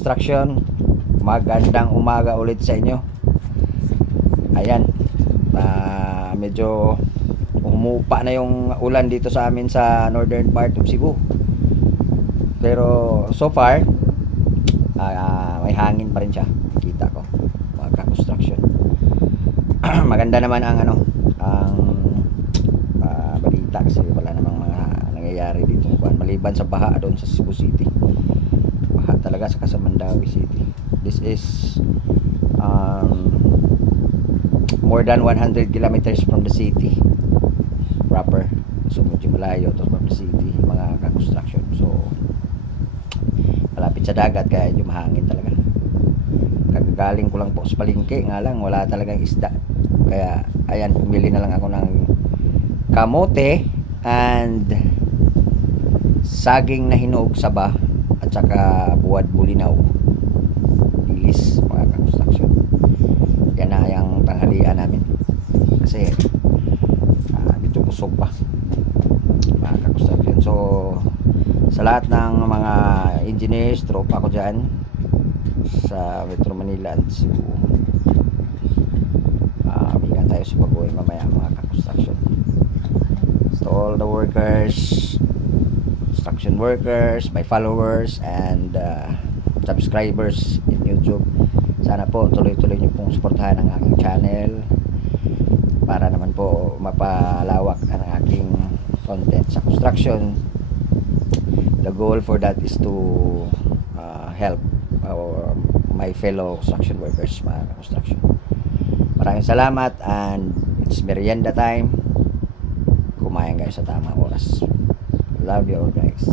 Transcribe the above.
Construction, magandang umaga ulit sa inyo. Ayan, medyo umupa na yung ulan dito sa amin sa northern part of Cebu. Pero so far, may hangin pa rin siya. Kita ko, mga ka-construction. Maganda naman ang balita kasi wala namang mga nangyayari dito. Maliban sa baha doon sa Cebu City. Baha talaga sa Mandawi City. This is more than 100 kilometers from the city proper. So medyo malayo to from the city, mga ka-construction. So malapit sa dagat kaya medyo mahangin talaga. Kagagaling ko lang po sa palengke, nga lang wala talagang isda. Kaya ayan, pumili na lang ako ng kamote and saging na hinog saba at saka buwad bulinaw, dilis, mga ka-construction. Yan na yung tanghalian namin kasi medyo busog pa, mga ka-construction. So sa lahat ng mga engineers, tropa ko dyan sa Metro Manila and Cebu, bigan tayo sa pag-uwi mamaya, mga ka-construction. So all the workers, construction workers, my followers and subscribers in YouTube, sana po tuloy-tuloy nyo pong suportahan ang aking channel para naman po mapalawak ang aking content sa construction. The goal for that is to help my fellow construction workers, mga construction. Maraming salamat and it's merienda time. Kumain kayo sa tamang oras. Love you all, guys.